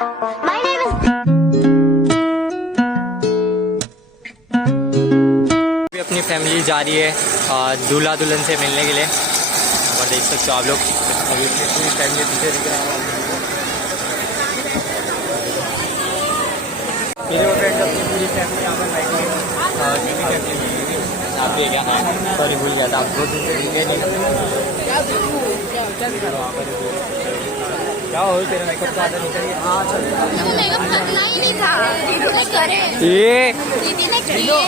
My name is. अभी अपनी family जा रही है दूल्हा दुल्हन से मिलने के लिए। और देख सकते हो आप लोग अभी पूरी फैमिली पीछे दिख रहा है। मेरे फ्रेंड्स अपनी पूरी फैमिली यहाँ पर बैठी है। आप भी क्या? हाँ सॉरी भूल गया था, आप 2 दिन से मिले नहीं। क्या हो तेरा मेकअप का आधा निकल गया? हाँ चल मेकअप करना ही नहीं था, दीदी ने करे। ये दीदी ने किए।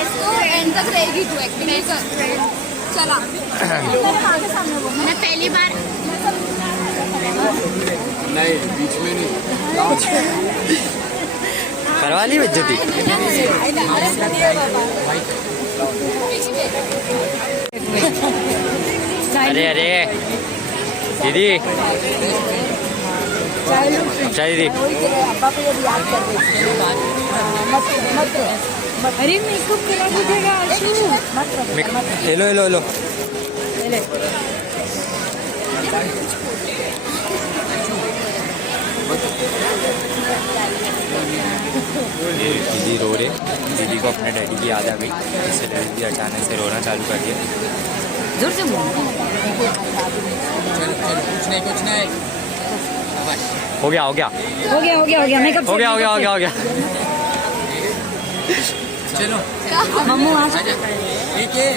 इसको एंड तक रहेगी तू एक्टिंग कर। चला मैं पहली बार नहीं बीच में नहीं करवा ली बेइज्जती। अरे अरे दीदी अच्छा दीदी अरे मेकअप करा दीजिएगा आशु। हेलो हेलो हेलो दीदी रो रहे। दीदी को अपने डैडी की याद आ गई, इससे डैडी अचानक से रोना चालू कर दिया। जोर से बोलो। कुछ नहीं हो गया हो गया हो गया मेकअप हो गया चलो मम्मू आ ठीक है।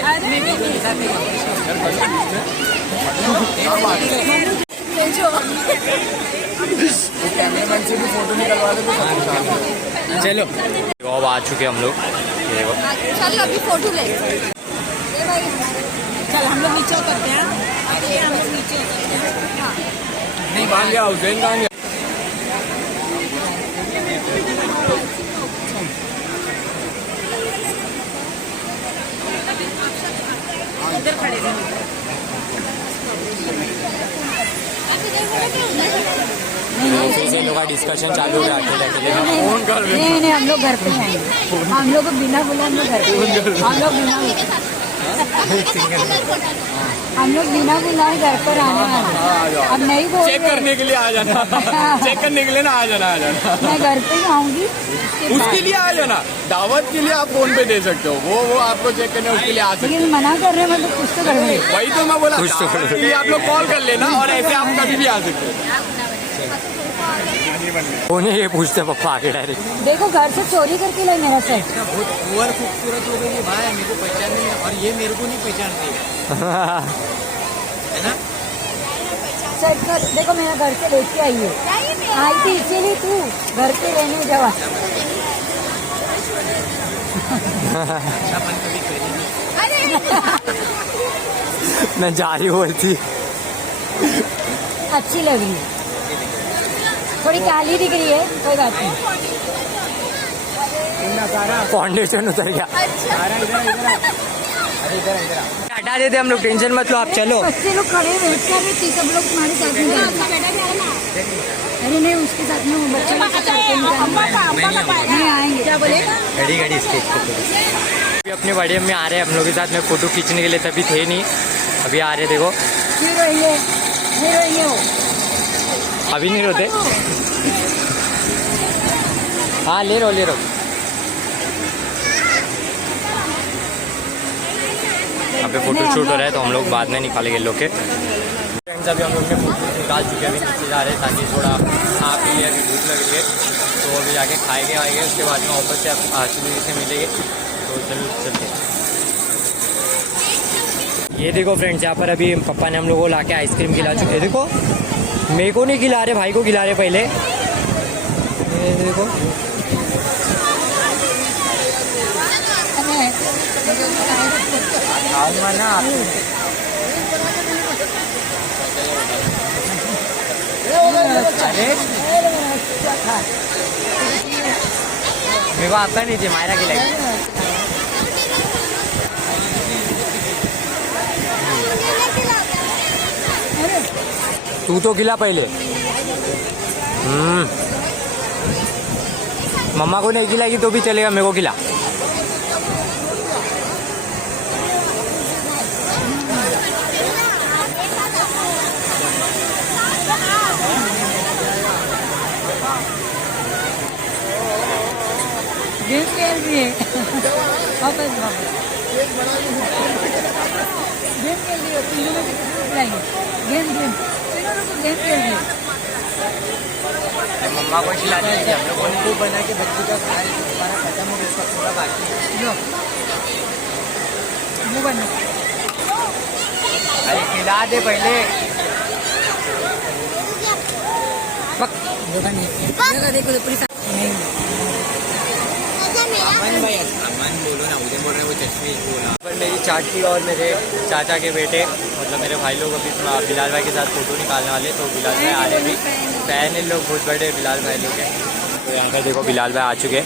कैमरामैन से भी फोटो निकलवा दे तो चलो। अब आ चुके हम लोग। ये देखो चल अभी फोटो ले। चल हम लोग नीचे उतरते हैं। अरे हम लोग नीचे उतरते हैं। नहीं मान गया हुसैन कहाँ गया? उधर खड़े रहो। इन लोग का डिस्कशन चालू हो रहा है अकेले फोन कर नहीं हम लोग घर पे जाएंगे। हम लोग को बिना बोले हम लोग घर पे हम लोग बिना बुलाए घर पर आने वाले। अब नहीं बोल चेक करने के लिए आ जाना। चेक करने के लिए ना आ जाना मैं घर पे ही आऊंगी। उसके लिए आ जाना। दावत के लिए आप फोन पे दे सकते हो। वो आपको चेक करने उसके लिए आ सकते लेकिन मना कर रहे हैं मतलब कुछ तो करोगे। हो। वही तो मैं बोला कुछ तो दावत के लिए आप लोग कॉल कर लेना और ऐसे आप कभी भी आ सकते हो। उन्हें ये पूछते पप्पा आके डायरेक्ट। देखो घर से चोरी करके लाई मेरा सेट। बहुत ओवर खूबसूरत हो गई है भाई, मेरे को पहचान नहीं है और ये मेरे को नहीं पहचान रही है ना। सेट कर देखो मेरा घर से लेके आई है। आई थी इसीलिए तू घर पे रहने जवा। मैं जा रही हूँ थी। अच्छी लग रही है, थोड़ी काली दिख रही है, कोई बात नहीं। फाउंडेशन उतर गया। हटा देते हम लोग, टेंशन मत लो आप, चलो। बच्चे लोग खड़े वेट कर रहे थे, सब लोग तुम्हारे साथ में गए। अरे नहीं उसके साथ में वो बच्चे लोग से चढ़ के नहीं आएंगे। क्या बोले? गाड़ी स्टेज पे अभी अपने बड़े अम्मी आ रहे हैं हम लोग के साथ में फोटो खींचने के लिए, तभी थे नहीं, अभी आ रहे। देखो हीरो अभी नहीं रोते। हाँ ले रो यहाँ पे फोटो शूट हो रहा है तो हम लोग बाद में निकालेंगे लोग के। फ्रेंड्स अभी हम लोग ने फोटो निकाल चुके हैं, अभी नीचे जा रहे हैं ताकि थोड़ा खा पी लिया, अभी भूख लग रही है तो अभी जाके खाएंगे उसके बाद में वापस से आशु दीदी से मिलेंगे। तो चलते हैं। ये देखो फ्रेंड्स यहाँ पर अभी पापा ने हम लोग को ला के आइसक्रीम खिला चुके हैं। देखो मेरे को नहीं खिला रहे, भाई को खिला रहे पहले। ये देखो आऊँगा ना आप। मेरे को आता नहीं थी, मायरा खिलाई। तू तो खिला पहले। मम्मा को नहीं खिलाएगी तो भी चलेगा, मेरे को खिला। गेम खेल रही है वापस गेम खेल रही हो तीनों में से किसी को बुलाएंगे गेम तीनों को गेम खेल रही है मम्मा को खिलाने लगी हम लोगों ने भी बना के बच्चे का खाना खत्म हो गया उसका थोड़ा बाकी लो मुँह बंद अरे खिला दे पहले देखो पूरी अमन बोलो ना मुझे बोल रहे वो चश्मे बोला। पर मेरी चाची और मेरे चाचा के बेटे मतलब मेरे भाई लोग अभी बिलाल भाई के साथ फोटो निकालने वाले तो बिलाल भाई आ रहे भी फैन इन लोग बहुत बड़े बिलाल भाई लोग हैं। तो यहाँ पे देखो बिलाल भाई आ चुके हैं।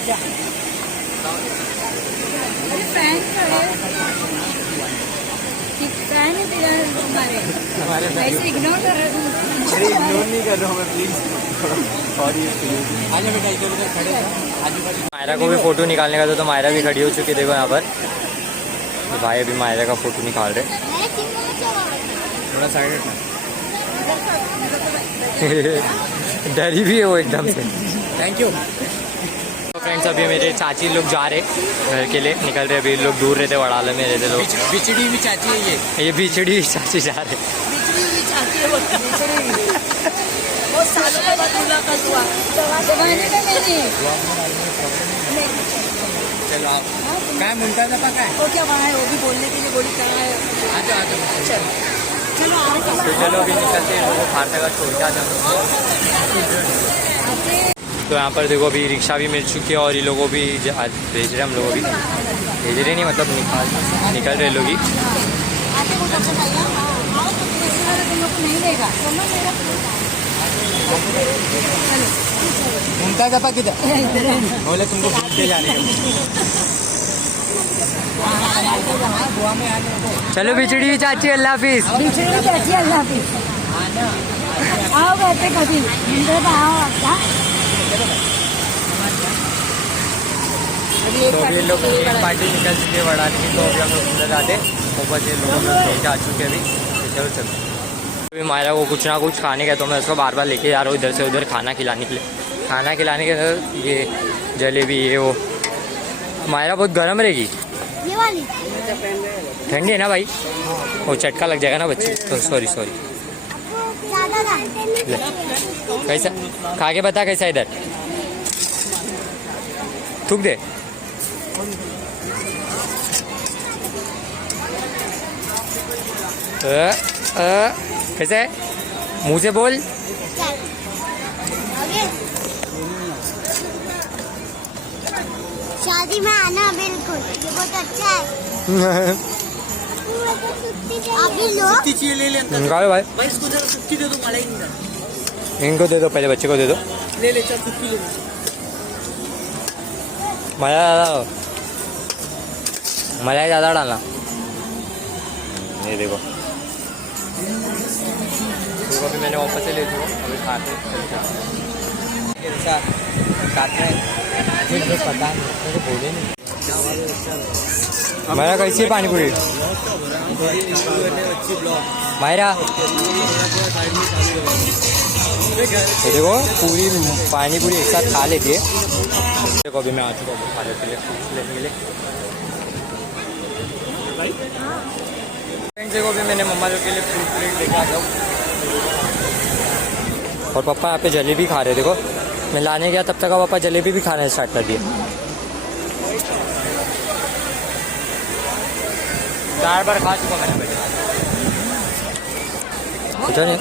ऐसे इग्नोर कर रहे अरे इग्नोर नहीं कर रहा हूँ मैं प्लीज सॉरी। आज बेटा इधर उधर खड़े आजू बाजू। मायरा को भी फोटो निकालने का था तो मायरा भी खड़ी हो चुकी है देखो यहाँ पर। तो भाई अभी मायरा का फोटो निकाल रहे थोड़ा साइड डरी भी है वो एकदम से। Thank you. तो फ्रेंड्स अभी मेरे चाची लोग जा रहे घर के लिए निकल रहे अभी लोग दूर रहते वड़ाले में रहते लोग। बिचड़ी भी चाची है ये बिछड़ी चाची जा रहे। बहुत सालों के बाद मुलाकात हुआ जमाने का नहीं चलो आप काय मुमताज अपा काय वो क्या वहाँ है वो भी बोलने के लिए बोली कर रहा है आता आता चलो चलो तो चलो अभी निकलते हैं लोगों को फारता छोड़ के आ जाते। तो यहाँ पर देखो अभी रिक्शा भी मिल चुकी है और ये लोगों भी भेज रहे हम लोग अभी भेज रहे नहीं मतलब निकल रहे लोग ही। नहीं देगा मुमताज अपा किधर बोले तुमको घूमते जाने का। चलो बिछड़ी चाची अल्लाह हाफिज। बिछड़ी चाची अल्लाह हाफिज आओ कहते कभी मिलते तो आओ आपका। तो अभी लोग एक पार्टी निकल चुकी है वड़ाने की तो अभी हम लोग अंदर जाते ऊपर से लोग भेज आ चुके अभी। चलो चलो अभी मायरा को कुछ ना कुछ खाने का तो मैं उसको बार बार लेके जा रहा हूँ इधर से उधर खाना खिलाने के लिए। खाना खिलाने के ये जलेबी ये वो मायरा बहुत गर्म रहेगी ये वाली ठंडी है ना भाई वो चटका लग जाएगा ना बच्चे तो सॉरी सॉरी। कैसा खा के बता कैसा इधर थूक दे। कैसे है मुंह से बोल। शादी में आना बिल्कुल ये बहुत अच्छा है। अभी लो ले ले निकालो भाई भाई इसको जरा सुट्टी दे दो मलाई इनको दे दो पहले बच्चे को दे दो। ले ले चल सुट्टी ले मलाई ज़्यादा डालना। ये देखो अभी मैंने वापस से ले चुका अभी खाते ऐसा काटना है मुझे पता नहीं मुझे बोले नहीं मायरा कैसी है पानी पूरी मायरा ये देखो पूरी पानी पूरी एक साथ खा लेती है। देखो अभी मैं आ चुका हूँ खाने के लिए लेने के लिए। देखो अभी मैंने मम्मा लोग के लिए फ्रूट प्लेट लेके आता हूँ और पापा यहाँ पे जलेबी खा रहे देखो मैं लाने गया तब तक पापा जलेबी भी खाना स्टार्ट कर दिए। 4 बार खा चुका मैंने पहले नहीं।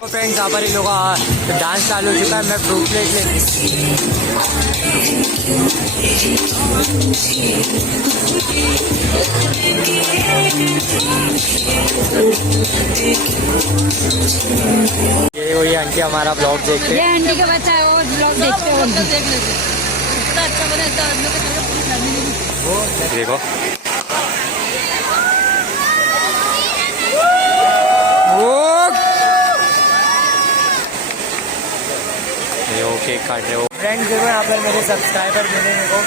तो फ्रेंड्स यहाँ पर इन लोगों का डांस चालू हो चुका है। मैं फ्रूट प्लेट ले ये वही आंटी हमारा ब्लॉग देखते ये हैं। आंटी का बच्चा है और ब्लॉग देखते हो देख लेते इतना अच्छा बना इतना हम लोग के पूरी फैमिली वो देखो वो केक काट रहे हो। फ्रेंड्स देखो यहाँ पर मेरे सब्सक्राइबर मिले मेरे को।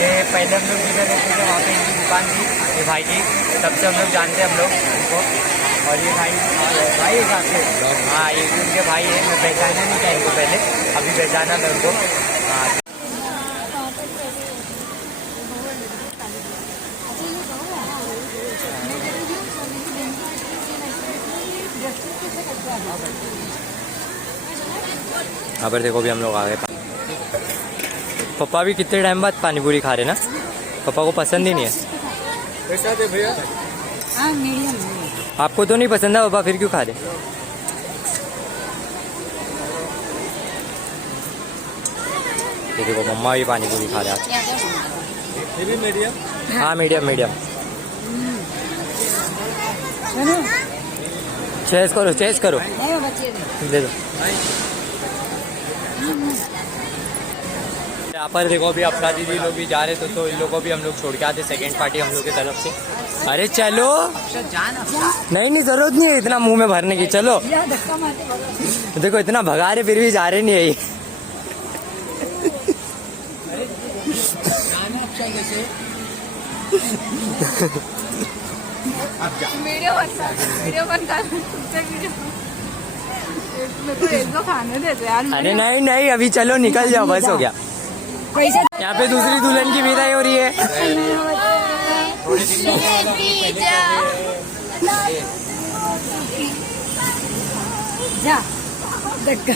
ये पहले हम लोग जिधर रहते थे वहाँ पे इनकी दुकान थी ये भाई की तब से हम लोग जानते हैं हम लोग उनको और ये भाई भाई साहब से हाँ ये भी उनके भाई है। मैं पहचाना नहीं था इनको पहले, अभी पहचाना मैं उनको। हाँ यहाँ पर देखो अभी हम लोग आ गए। पापा भी कितने टाइम बाद पानी पूरी खा रहे ना, पापा को पसंद ही नहीं है। कैसा थे भैया? हाँ मीडियम। आपको तो नहीं पसंद है पापा, फिर क्यों खा रहे? ये देखो मम्मा भी पानी पूरी खा रहे हैं। ये भी मीडियम। हाँ मीडियम मीडियम। सुनो चेस करो चेस करो, नहीं वो बच्चे दे दो। यहाँ पर देखो अभी अपना दीदी लोग भी जा रहे थे, तो इन लोगों को भी हम लोग छोड़ के आते। सेकंड पार्टी हम लोग की तरफ से। अरे चलो नहीं नहीं जरूरत नहीं है इतना मुंह में भरने की, चलो या धक्का मारते। देखो इतना भगा रहे फिर भी जा रहे नहीं है ये। वीडियो बनता वीडियो मेरे को एक दो खाने देते यार। अरे नहीं नहीं अभी चलो निकल जाओ, बस हो गया। कैसे यहाँ पे दूसरी दुल्हन की विदाई हो रही है। जा धक्का।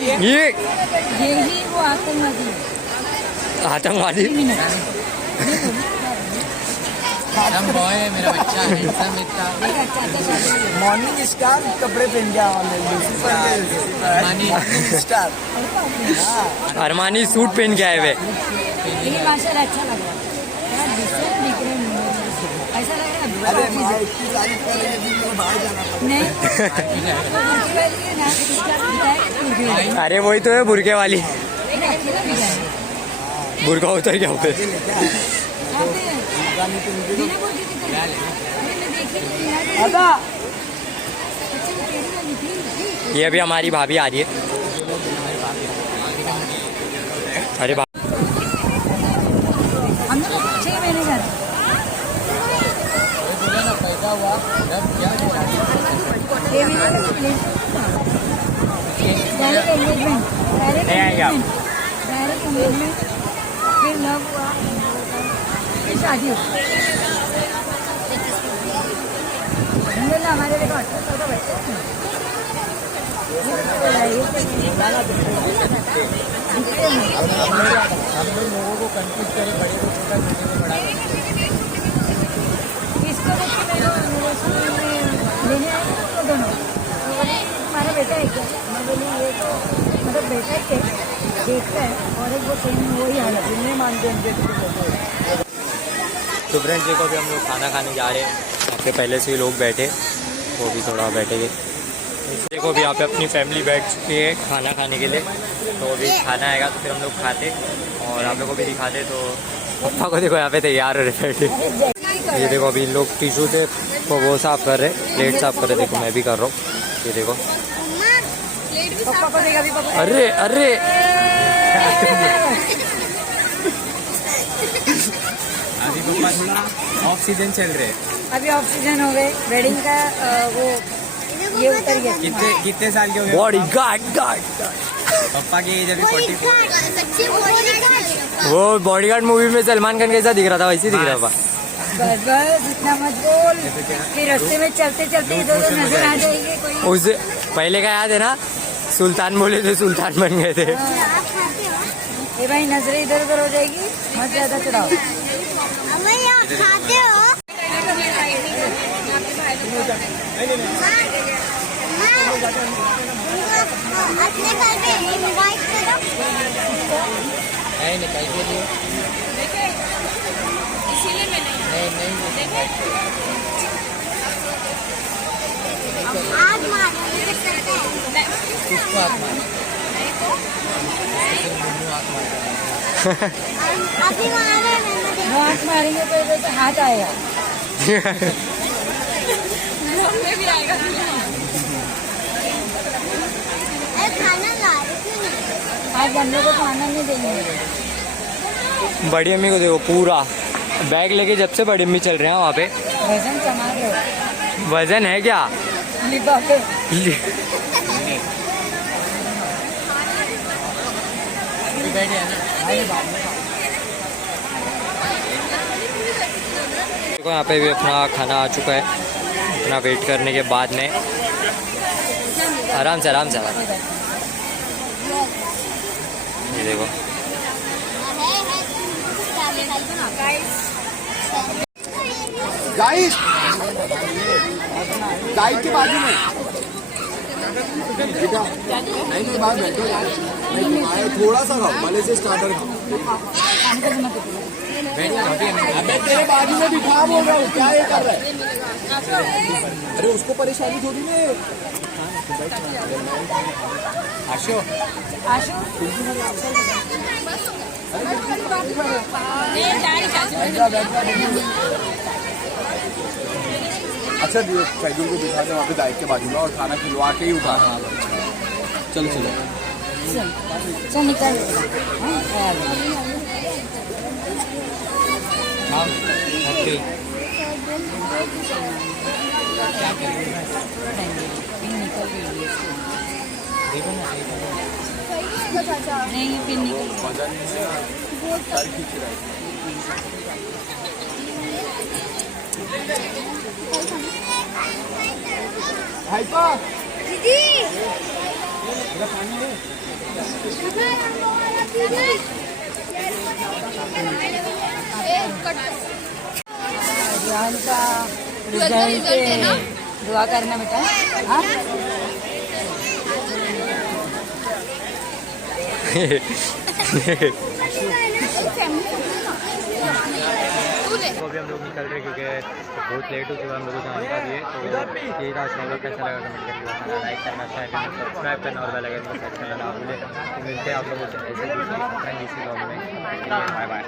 यही वो आतंकवादी है। आतंकवादी बॉय है मेरा बच्चा, हैंडसम इतना। मॉर्निंग स्टार कपड़े पहन गया मॉर्निंग स्टार। अरमानी सूट पहन के आए हुए। लेकिन माशाल्लाह अच्छा लग रहा है यार, दूसरे दिख रहे हैं। ऐसा लग रहा है अरे भाई की तारीफ कर रहे हैं, बाहर जाना पड़ा। नहीं बुरके वाली है ना, दिखाएगा। अरे वही तो है बुरके वाली, अकेला भी जाए बुरका उतर गया पे। बिना बुरके की तरह। मैं देखी नहीं यार। दादा अच्छी तेरी वाली थी। ये अभी हमारी भाभी आ रही है। अरे हम लोग 6 महीने का डायरेक्ट एंगेजमेंट, फिर लव हुआ, फिर शादी हुई। अलहमदुलिल्लाह हमारे देखो 18 साल का बच्चा है। हम लोगों को कंफ्यूज करे, बड़े को छोटा, छोटे को बड़ा। इसको देख के मेरे यूनिवर्सिटी में लेने आए थे वो दोनों, तो बोले तुम्हारा बेटा है क्या? मैं बोली ये तो मतलब बेटा ही है, देखता है। और एक वो सेम वही हालत है, नहीं मानते उनके। तो फ्रेंड्स देखो अभी हम लोग खाना खाने जा रहे हैं। यहाँ पे पहले से ही लोग बैठे, वो भी थोड़ा बैठेंगे। देखो अभी यहाँ पे अपनी फैमिली बैठ चुकी है खाना खाने के लिए। तो अभी खाना आएगा तो फिर हम लोग खाते और आप लोगों को भी दिखाते। तो पप्पा को देखो यहाँ पे तैयार हो रहे बैठे। ये देखो अभी लोग टिशू से वो साफ कर रहे, प्लेट साफ कर रहे। देखो मैं भी कर रहा हूँ, ये देखो। पापा को देखा भी पापा। अरे अरे अभी पापा थोड़ा ऑफ सीजन चल रहे हैं। अभी ऑक्सीजन हो गए, वेडिंग का वो ये उतर गया। कितने साल के हो गए? Body guard guard. पापा की एज अभी 44। वो बॉडीगार्ड मूवी में सलमान खान कैसा दिख रहा था वैसे दिख रहा था। बस बस इतना मत बोल, फिर रास्ते में चलते चलते इधर उधर नजर आ जाएंगे कोई। उसे पहले का याद है ना, सुल्तान बोले थे सुल्तान बन गए थे। ये भाई नजरें इधर उधर हो जाएगी, मत ज्यादा चलाओ। खाते हो अपने घर पे इनवाइट करो। नहीं निकाल के लिए इसीलिए मैं नहीं आज मारो किसको हाथ मारा? अभी मारे हाथ मारेंगे तो इधर से हाथ आएगा। में भी आएगा। खाना ला आज हम लोग को खाना नहीं देंगे। बड़ी अम्मी को देखो पूरा बैग लेके जब से बड़ी अम्मी चल रहे हैं वहाँ पे। वजन कमा रहे हो। वजन है क्या? लिफाफे देखो यहाँ पे भी अपना खाना आ चुका है। अपना वेट करने के बाद में आराम से ये देखो गाइस गाइड के बाजू में नहीं बाहर बैठो यार, थोड़ा सा खाओ, भले से स्टार्टर खाओ। अबे तेरे बाजू में बिठा बोल रहा हूँ, क्या ये कर रहा है? अरे उसको परेशानी थोड़ी नहीं। आशो आशु अच्छा फैजूल को बिठा दे वहाँ पे दाइक के बाजू में और खाना खिलवा के ही उठा। चलो चलो चल निकल नहीं फिर निकल का रिजल्ट दुआ करना बेटा। हाँ तो अभी हम लोग निकल रहे क्योंकि बहुत लेट हो चुका है हम लोगों को जाने का भी है। तो ये था आज का कैसा लगा कमेंट करके बताना, लाइक करना, शेयर करना, सब्सक्राइब करना और बेल आइकन को प्रेस करना ना भूलें। तो मिलते हैं आप लोगों से ऐसे दूसरे ब्लॉग में। Bye bye.